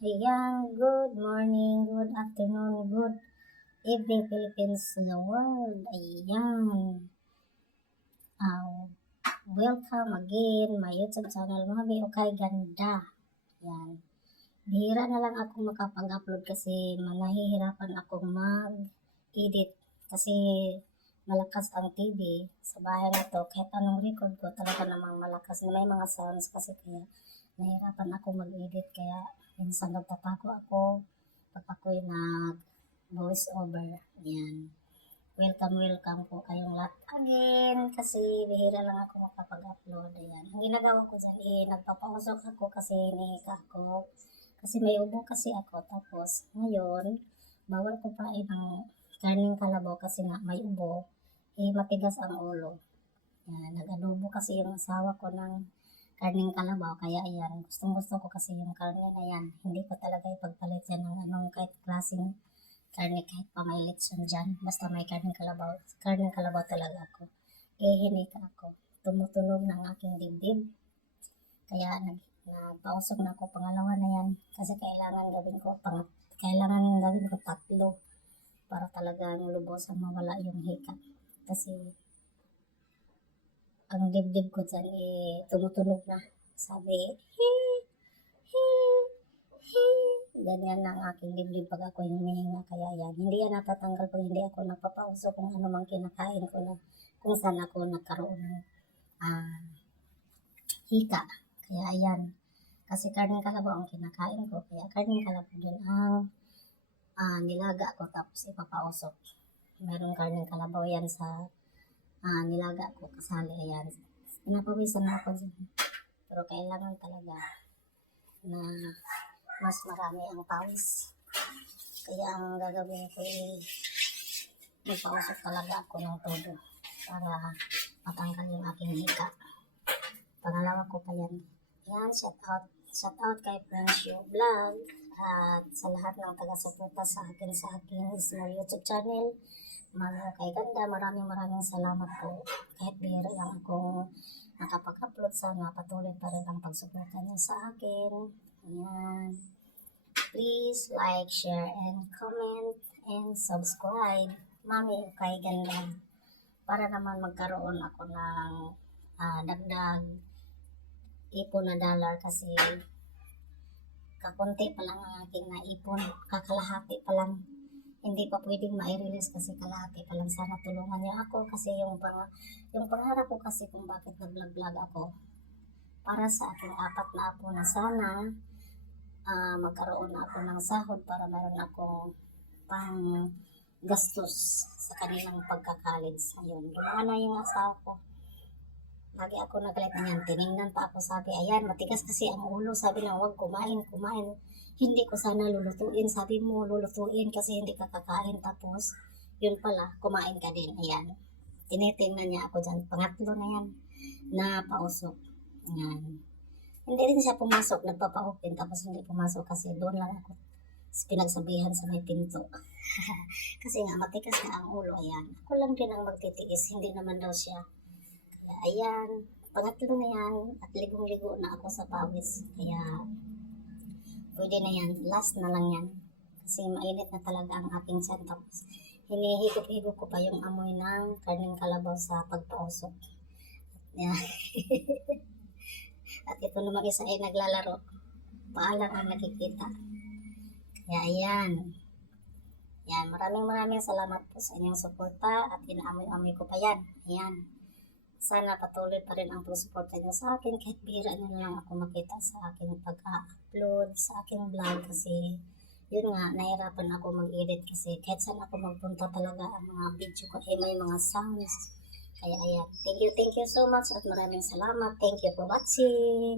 Ayan, good morning, good afternoon, good evening Philippines to the world. Ayan. Welcome again, my YouTube channel, Mami Okay Ganda. Ayan. Bihira na lang ako makapag-upload kasi nahihirapan akong mag-edit kasi malakas ang TV sa bahay na to. Kahit anong record ko, talaga namang malakas. May mga sounds kasi kaya nahihirapan ako mag-edit. Kaya minsan nagtatago ako pag ako'y nag-voice over. Ayan. Welcome po kayong lahat again kasi bihira lang ako makapag-upload. Ayan. Ang ginagawa ko dyan, nagpapausok ako kasi iniika ako. Kasi may ubo kasi ako. Tapos, ngayon, bawal ko pa ng karning kalabaw kasi nga may ubo. Matigas ang ulo. Ayan. Nag-adobo kasi yung asawa ko ng karning kalabaw. Kaya ayan, gustong-gusto ko kasi yung karne na yan. Hindi ko talaga ipagpalit yan ng anong kahit klaseng karne, kahit pa may lechon dyan. Basta may karning kalabaw. Karning kalabaw talaga ako. Hinika ako. Tumutunog ng aking dibdib. Kaya nagpausok na ako. Pangalawa na yan. Kasi kailangan gawin ko 3 para talagang lubos ang mawala yung hika. Kasi ang dibdib ko dyan tumutunog na. Sabi, ganyan ang aking dibdib pag ako humihinga. Kaya yan, hindi yan natatanggal pag hindi ako nagpapausok kung ano mang kinakain ko na kung saan ako nagkaroon ng hika. Kaya ayan, kasi karning kalabaw ang kinakain ko. Kaya karning kalabaw din ang nilaga ko tapos ipapausok. Meron karning kalabaw yan sa nilaga ko kasali. Ayan, pinapawisan na ako dyan. Pero kailangan talaga na mas marami ang pawis. Kaya ang gagawin ko magpausok talaga ako ng todo para matanggal yung aking hika. Pangalawa ko pa yan. Yan, shout out kay Friendship Vlog at sa lahat ng taga-suporta sa akin small YouTube channel. Mami Okay Ganda, maraming salamat po. Kahit bihira lang akong nakapag-upload, sana patuloy pa rin ang pagsuporta niyo sa akin. Ayan. Please like, share, and comment, and subscribe. Mami Okay Ganda. Para naman magkaroon ako ng dagdag ipon na dollar kasi kakunti pa lang ang aking naipon. Kakalahati pa lang. Hindi pa pwedeng ma-release kasi kalahati pa lang. Sana tulungan niyo ako kasi yung pangarap ko kasi kung bakit nag-vlog ako para sa aking 4 na apo na sana magkaroon ako ng sahod para meron akong pang gastos sa kanilang pagka-college. Ayun, doon na yung asawa ko. Lagi ako nagalit na yan. Tinignan pa ako, sabi, ayan, matigas kasi ang ulo. Sabi lang, huwag kumain. Hindi ko sana lulutuin. Sabi mo, lulutuin kasi hindi ka kakain. Tapos, yun pala, kumain ka din. Ayan. Tinitingnan niya ako dyan. Pangatlo na yan na pausok. Ayan. Hindi rin siya pumasok. Nagpapa-open. Tapos hindi pumasok kasi doon lang ako pinagsabihan sa may pinto. Kasi nga, matigas na ang ulo. Ayan. Ako lang din ang magtitiis. Hindi naman daw siya. Ayan, pangatlo na yan at ligong-ligo na ako sa pawis. Kaya, pwede na yan. Last na lang yan. Kasi mainit na talaga ang aking tiyan. Tapos, hinihigop-higop ko pa yung amoy ng karning kalabaw sa pagpausok. Yan. At ito naman isa ay naglalaro. Paalang ang nakikita. Kaya, ayan. Yan, maraming salamat po sa inyong suporta at inaamoy-amoy ko pa yan. Ayan. Sana patuloy pa rin ang pagsuporta niyo sa akin kahit bihira niyo lang ako makita sa aking pag-upload sa aking vlog kasi yun nga, nahirapan ako mag-edit kasi kahit saan ako magpunta talaga ang mga video ko ay may mga sounds. Kaya ayan, thank you so much at maraming salamat. Thank you for watching.